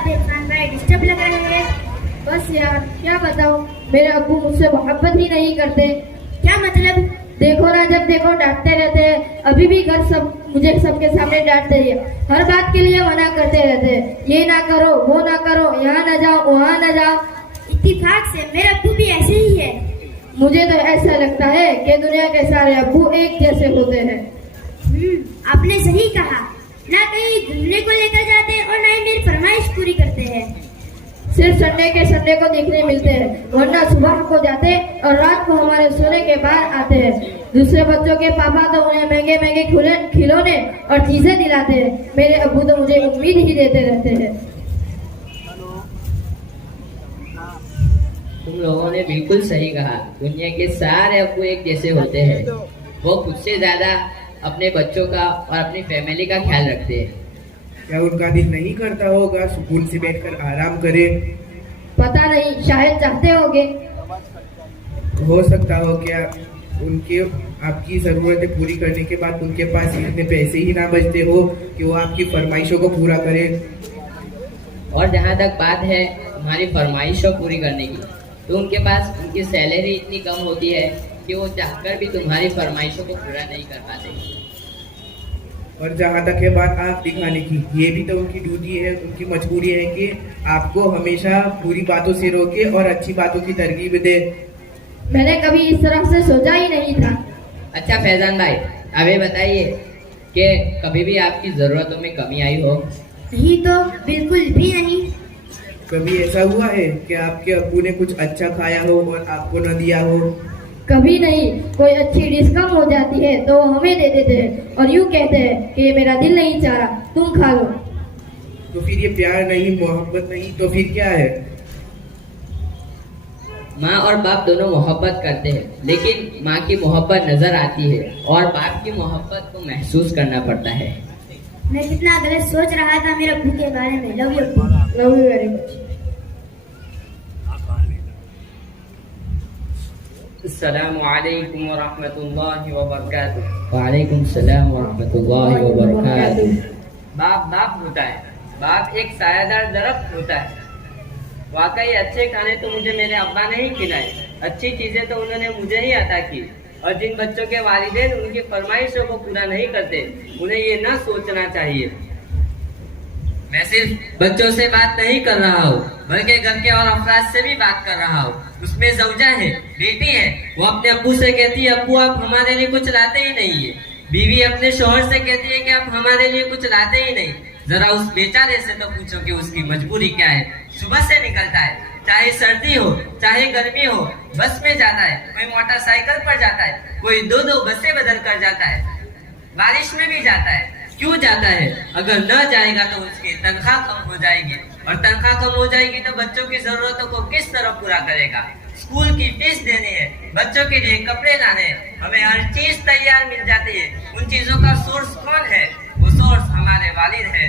बात है इरफान भाई, डिस्टर्ब लग रहे हैं? बस यार क्या बताऊं, मेरे अब्बू मुझसे मोहब्बत ही नहीं करते। क्या मतलब? देखो ना, जब देखो डांटते रहते हैं। अभी भी घर सब मुझे सबके सामने डांटते हैं। हर बात के लिए मना करते रहते हैं, ये ना करो, वो ना करो, यहाँ ना जाओ, वहाँ ना जाओ। इत्तेफाक से मेरा अब्बू भी ऐसे ही है। मुझे तो ऐसा लगता है कि दुनिया के सारे अब्बू एक जैसे होते हैं। आपने सही कहा। ना कहीं घूमने को लेकर जाते और ना ही मेरी फरमाइश पूरी करते हैं। सिर्फ संडे को देखने मिलते हैं, वरना सुबह को जाते और रात को हमारे सोने के बाद आते हैं। दूसरे बच्चों के पापा तो उन्हें महंगे महंगे खिलौने और चीजें दिलाते हैं। मेरे अब्बू तो मुझे उम्मीद ही देते रहते हैं। तुम लोगों ने बिल्कुल सही कहा। दुनिया के सारे अब्बू एक जैसे होते हैं। वो खुद से ज्यादा अपने बच्चों का और अपनी फैमिली का ख्याल रखते हैं। क्या उनका दिल नहीं करता होगा सुकून से बैठकर आराम करे? पता नहीं, शायद चाहते होंगे। हो सकता हो क्या उनके आपकी जरूरतें पूरी करने के बाद उनके पास इतने पैसे ही ना बचते हो कि वो आपकी फरमाइशों को पूरा करे। और जहाँ तक बात है तुम्हारी फरमाइशों पूरी करने की, तो उनके पास उनकी सैलरी इतनी कम होती है कि वो चाहकर भी तुम्हारी फरमाइशों को पूरा नहीं कर पाते। और जहाँ तक है बात आँख दिखाने की, ये भी तो उनकी ड्यूटी है, उनकी मजबूरी है कि आपको हमेशा बुरी बातों से रोके और अच्छी बातों की तरगीब दे। मैंने कभी इस तरह से सोचा ही नहीं था। अच्छा फैजान भाई, अभी बताइए कि कभी भी आपकी जरूरतों में कमी आई हो? नहीं तो बिल्कुल भी नहीं। कभी ऐसा हुआ है कि आपके अब्बू ने कुछ अच्छा खाया हो और आपको न दिया हो? कभी नहीं। कोई अच्छी डिश कम हो जाती है तो वो हमें दे देते हैं और यूँ कहते हैं कि ये मेरा दिल नहीं चाह रहा, तुम खा लो। तो फिर ये प्यार नहीं, मोहब्बत नहीं, तो फिर क्या है? माँ और बाप दोनों मोहब्बत करते हैं, लेकिन माँ की मोहब्बत नजर आती है और बाप की मोहब्बत को महसूस करना पड़ता है। मैं कितना गलत सोच रहा था मेरे अब्बू के बारे में। Love you. Love you very much. अस्सलामु अलैकुम व रहमतुल्लाहि व बरकातुहू। वालेकुम सलाम व रहमतुल्लाहि व बरकातुहू। बाप बाप होता है। बाप एक सायादार दरख्त होता है। वाकई अच्छे खाने तो मुझे मेरे अब्बा ने ही खिलाए, अच्छी चीजें तो उन्होंने मुझे ही अता की। और जिन बच्चों के वालिदैन उनकी फरमाइशों को पूरा नहीं करते, उन्हें ये न सोचना चाहिए। मैं सिर्फ बच्चों से बात नहीं कर रहा हूँ, बल्कि घर के और अफराद से भी बात कर रहा हूँ। उसमें जौजा है, बेटी है, वो अपने अब्बू से कहती है अब्बू आप हमारे लिए कुछ लाते ही नहीं है। बीवी अपने शौहर से कहती है कि आप हमारे लिए कुछ लाते ही नहीं। जरा उस बेचारे से तो पूछो कि उसकी मजबूरी क्या है। सुबह से निकलता है, चाहे सर्दी हो चाहे गर्मी हो, बस में जाता है, कोई मोटरसाइकिल पर जाता है, कोई दो दो बसें बदल कर जाता है, बारिश में भी जाता है। क्यों जाता है? अगर न जाएगा तो उसकी तनख्वाह कम हो जाएगी, और तनख्वाह कम हो जाएगी तो बच्चों की जरूरतों को किस तरह पूरा करेगा? स्कूल की फीस देनी है, बच्चों के लिए कपड़े लाने हैं, हमें हर चीज तैयार मिल जाती है। उन चीजों का सोर्स कौन है? वो सोर्स हमारे वालिद है।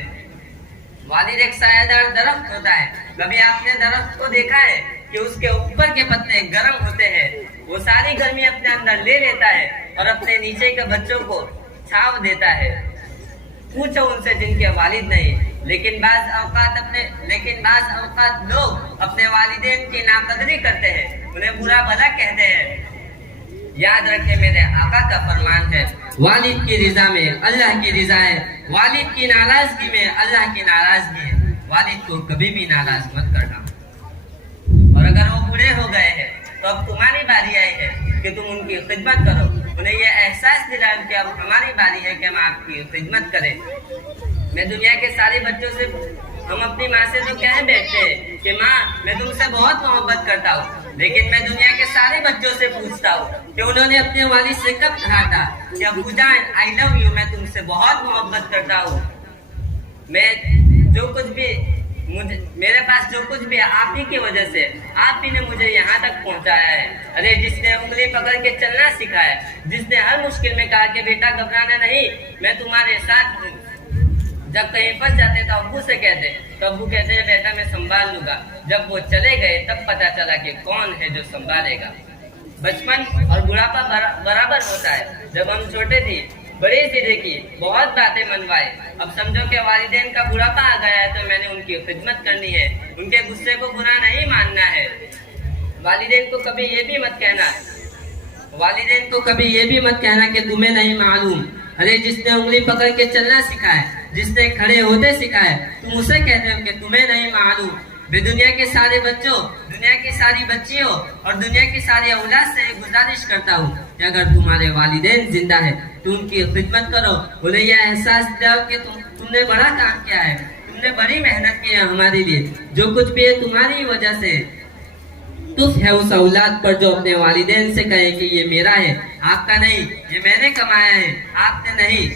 वालिद एक सायादार दरख्त होता है। कभी आपने दरख्त को देखा है कि उसके ऊपर के पत्ते गर्म होते हैं? वो सारी गर्मी अपने अंदर ले लेता है और अपने नीचे के बच्चों को छाव देता है। पूछो उनसे जिनके वालिद नहीं। लेकिन बाज औकात लोग अपने वालिदैन की नाकदरी करते हैं, उन्हें बुरा भला कहते हैं। याद रखें मेरे आका का फरमान है, वालिद की रिजा में अल्लाह की रिजा है, वालिद की नाराजगी में अल्लाह की नाराजगी है। वालिद को कभी भी नाराज मत करना। और अगर वो बूढ़े हो गए हैं तो अब तुम्हारी बारी आई है कि तुम उनकी खिदमत करो। उन्हें यह एहसास दिलाओ कि अब हमारी बारी है कि हम आपकी खिदमत करें। मैं दुनिया के सारे बच्चों से, हम अपनी माँ से तो कह बैठते हैं कि माँ मैं तुमसे बहुत मोहब्बत करता हूँ, लेकिन मैं दुनिया के सारे बच्चों से पूछता हूँ कि उन्होंने अपने वालिद से कब कहा था कि अब्बू जान आई लव यू, मैं तुमसे बहुत मोहब्बत करता हूँ। मैं जो कुछ भी मेरे पास जो कुछ भी आप ही की वजह से, आप ही ने मुझे यहाँ तक पहुँचाया है। अरे जिसने उंगली पकड़ के चलना सिखाया, जिसने हर मुश्किल में कहा कि बेटा घबराना नहीं, मैं तुम्हारे साथ हूँ। जब कहीं फंस जाते तो अब्बू से कहते, तो अब्बू कहते हैं बेटा मैं संभाल लूंगा। जब वो चले गए तब पता चला कि कौन है जो संभालेगा। बचपन और बुढ़ापा बराबर होता है। जब हम छोटे थे बड़ी जिद की, बहुत बातें मनवाई। अब समझो कि वालिदैन का बुढ़ापा आ गया है तो मैंने उनकी खिदमत करनी है, उनके गुस्से को बुरा नहीं मानना है। वालिदैन को कभी ये भी मत कहना, वालिदैन को कभी ये भी मत कहना कि तुम्हें नहीं मालूम। अरे जिसने उंगली पकड़ के चलना सिखाए, जिसने खड़े होते सिखाए, तुम उसे कहते हो कि तुम्हें नहीं मालूम। मैं दुनिया के सारे बच्चों, दुनिया की सारी बच्चियों और दुनिया की सारी औलाद से गुजारिश करता हूँ कि अगर तुम्हारे वालिदैन जिंदा है तो उनकी खिदमत करो, उन्हें यह एहसास दिलाओ कि तुमने बड़ा काम किया है, तुमने बड़ी मेहनत की है हमारे लिए, जो कुछ भी है तुम्हारी वजह से। तुफ है उस औलाद पर जो अपने वालिदैन से कहे कि ये मेरा है, आपका नहीं, ये मैंने कमाया है, आपने नहीं।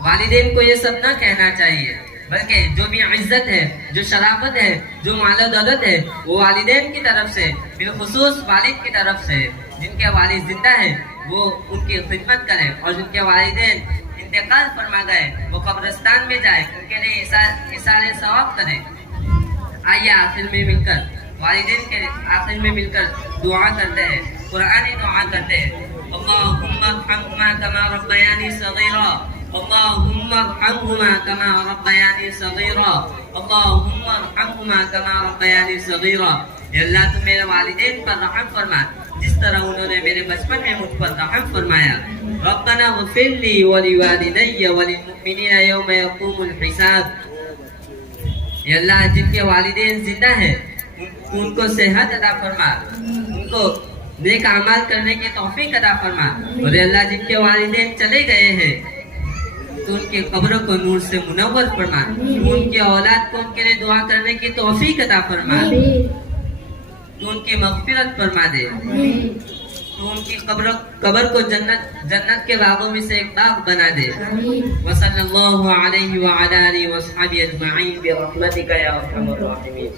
वालिदैन को ये सब न कहना चाहिए, बल्कि जो भी इज्जत है, जो शराफत है, जो माल दौलत है, वो वालिदैन की तरफ से, बिलखुसूस वालिद की तरफ से। जिनके वालिद जिंदा है वो उनकी खिदमत करें, और जिनके वालिदैन इंतकाल फरमा गए वो कब्रिस्तान में जाए, उनके लिए इसारे सवाब करें। आइए आखिर में मिलकर, वालिदैन के आखिर में मिलकर दुआ करते हैं, कुरानी दुआ करते हैं। अल्लाहुम्मा अर्हम्हुमा कमा रब्बयानी सगीरा, अल्लाहुम्मा अर्हम्हुमा कमा रब्बयानी सगीरा, अल्लाहुम्मा अर्हम्हुमा कमा रब्बयानी सगीरा। या अल्लाह तू मेरे वालिदैन पर रहम फरमा जिस तरह उन्होंने मेरे बचपन में मुझ पर रहम फरमाया। रब्बना वग़फिर ली व लिवालिदैया व लिलमुमिनीना यौम यक़ूमुल हिसाब। या अल्लाह जिनके वालिदैन जिंदा हैं उनको सेहत अता फरमा, उनको नेक अमाल करने की तौफीक अता फरमा। और या अल्लाह जिनके वालिदैन चले गए हैं तो उनके कब्रों को नूर से मुनव्वर फरमा, उनकी औलाद को उनके लिए दुआ करने की तौफीक अता फरमा, तो उनकी मग़फ़िरत फरमा दे, तो उनकी कब्र को जन्नत के बागों में से एक बाग बना दे। वसल्लल्लाहु अलैहि व अला आलिहि व अस्हाबिहि अजमईन बिरहमतिका या अरहमर राहिमीन।